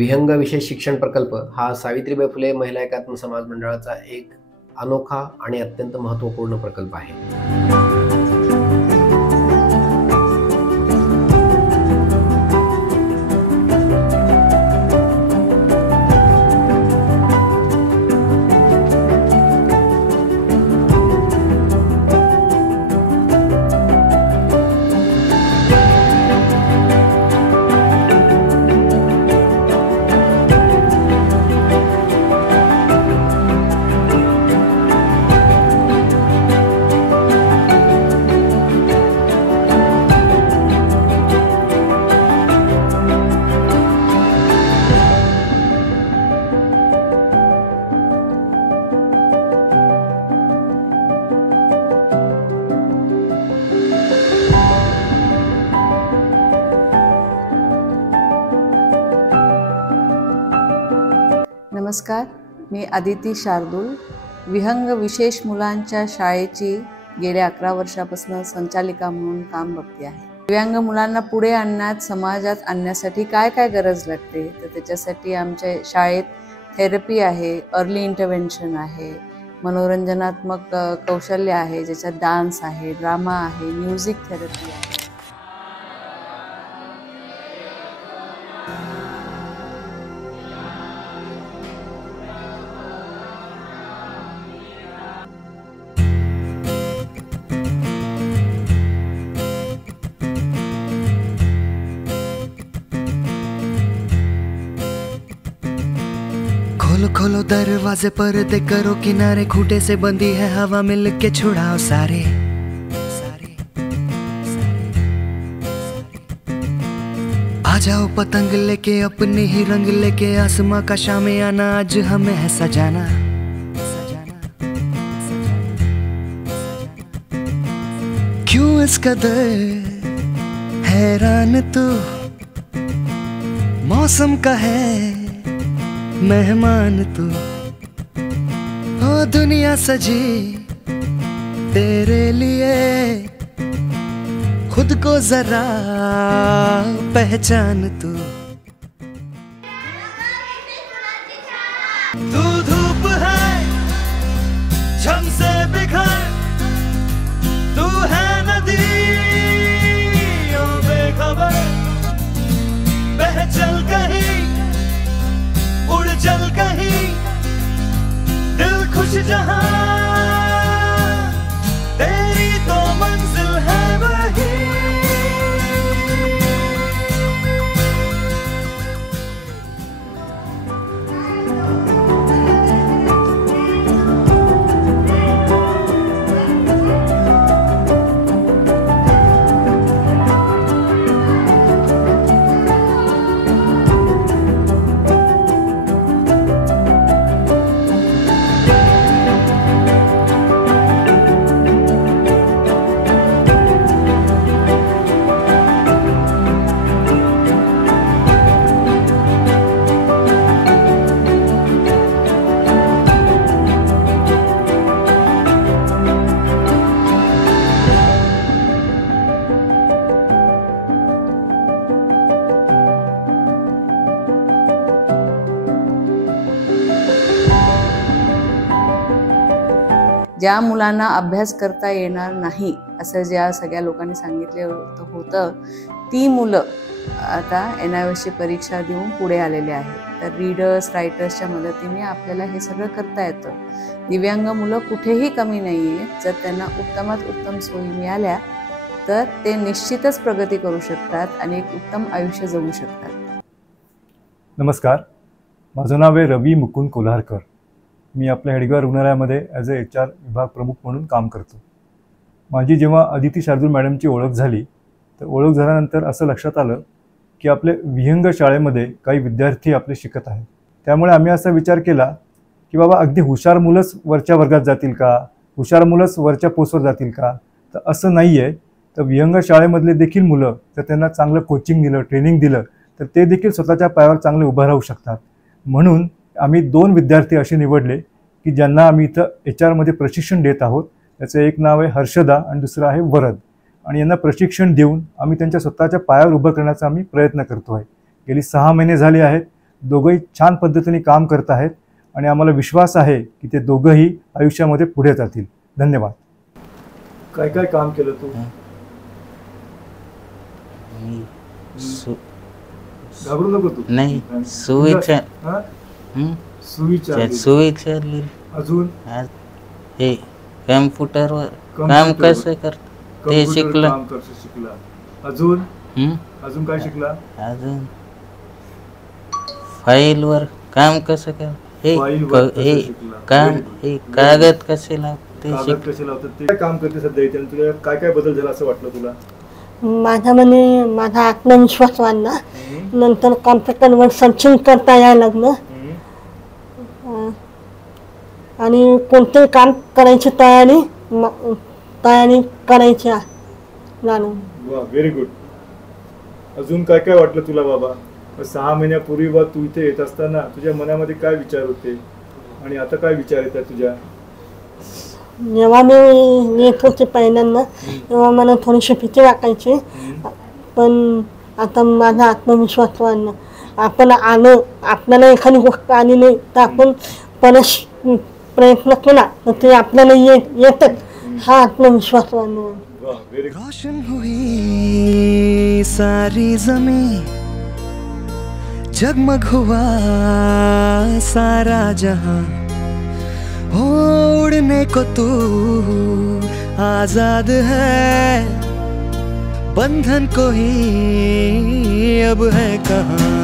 विहंग विशेष शिक्षण प्रकल्प हा सावित्रीबाई फुले महिला एकात्म समाज मंडळाचा एक अनोखा आणि अत्यंत महत्त्वपूर्ण प्रकल्प आहे। नमस्कार, मी आदिती शार्दूल विहंग विशेष मुलांच्या शाळेची गेल्या 11 वर्षापासून संचालिका म्हणून काम बघते आहे। दिव्यांग मुलांना पुढे आणण्यात समाजात आणण्यासाठी काय काय गरज लागते तर त्याच्यासाठी आमच्या शाळेत थेरपी आहे, अर्ली इंटरव्हेन्शन आहे, मनोरंजनात्मक कौशल्य आहे, ज्याच्यात डान्स आहे, ड्रामा आहे, म्युझिक थेरपी आहे। खोलो खोलो दरवाजे पर्दे करो किनारे, खूंटे से बंदी है हवा मिल के छुड़ाओ सारे आ जाओ पतंग लेके अपने ही रंग लेके, आसमां का शामे आना आज हमें है सजाना। क्यों इस कदर हैरान तू, मौसम का है मेहमान तू, ओ दुनिया सजी तेरे लिए, खुद को जरा पहचान तू। तू धूप है झम से बिखर, तू है नदी ओ बेखबर, बह चल कहीं उड़ चल कहीं, दिल खुश जहां तेरी तो मंजिल है वही। ज्या मुलांना अभ्यास करता येणार नाही असं ज्या सगळ्या लोकांनी सांगितले होतं, ती मुलं आता NIOSची परीक्षा देऊन पुढे आलेले आहेत। तर रीडर्स रायटर्सच्या मदतीने आपल्याला हे सगळं करता येतं। दिव्यांग मुलं कुठेही कमी नाही आहेत। जर त्यांना उत्तमात उत्तम सोयी मिळाल्या तर ते निश्चितच प्रगती करू शकतात आणि एक उत्तम आयुष्य जगू शकतात। नमस्कार, माझं नाव आहे रवी मुकुंद कोल्हारकर। मी आपल्या हेडगेवार रुग्णालयामध्ये ॲज अ HR विभाग प्रमुख म्हणून काम करतो। माझी जेव्हा आदिती शार्दूल मॅडमची ओळख झाली तर ओळख झाल्यानंतर असं लक्षात आलं की आपले विहंग शाळेमध्ये काही विद्यार्थी आपले शिकत आहेत। त्यामुळे आम्ही असा विचार केला की बाबा अगदी हुशार मुलंच वरच्या वर्गात जातील का, हुशार मुलंच वरच्या पोस्टवर जातील का, तर असं नाही आहे। तर विहंग शाळेमधले देखील मुलं जर त्यांना चांगलं कोचिंग दिलं, ट्रेनिंग दिलं तर ते देखील स्वतःच्या पायावर चांगले उभं राहू शकतात। म्हणून आम्ही 2 विद्यार्थी असे निवडले की ज्यांना आम्ही इथं HR मध्ये प्रशिक्षण देत आहोत। त्याचं एक नाव आहे हर्षदा आणि दुसरं आहे वरद। आणि यांना प्रशिक्षण देऊन आम्ही त्यांच्या स्वतःच्या पायावर उभं करण्याचा आम्ही प्रयत्न करतो आहे। गेली 6 महिने झाले आहेत दोघंही छान पद्धतीने काम करत आहेत आणि आम्हाला विश्वास आहे की ते दोघंही आयुष्यामध्ये पुढे जातील. धन्यवाद. काय काय काम केलं तू? मी घाबरू नको तू. नाही सुविचार सुविचार अजून हे कॅम्प्युटरवर काम कसं करत ते शिकलं. काम कसं शिकला? अजून काय शिकला? अजून फाईलवर काम कसं कर हे काम हे कागद कसे लावते कसे लावतात ते काय काम करते सध्या इथे? तुला काय काय बदल झाला असं वाटलं तुला? माझ्यामध्ये माझा आत्मविश्वास वाढला. नंतर कॉम्प्युटरवर सर्चिंग करता यायला लागलं आणि कोणतेही काम करायची तयारी करायची जाणून. वा, व्हेरी गुड. अजून काय काय वाटलं तुला बाबा? 6 महिन्यापूर्वी बा तू इथे येत असताना तुझ्या मनामध्ये काय विचार होते आणि आता काय विचार येतात तुझ्या? जेव्हा मी येत होते पहिल्यांदा तेव्हा मला थोडीशी भीती वाटायची, पण आता माझा आत्मविश्वास वाढला. आपण आलो, आपल्याला एखादी गोष्ट आली नाही तर आपण परत प्रयत्न केला तर ते आपल्याला येतच, हा आत्मविश्वास वाढला. रोशन हुई सारी जमीन, जगमग हुआ सारा जहां, उड़ने को तू आजाद है, बंधन कोई अब है कहाँ.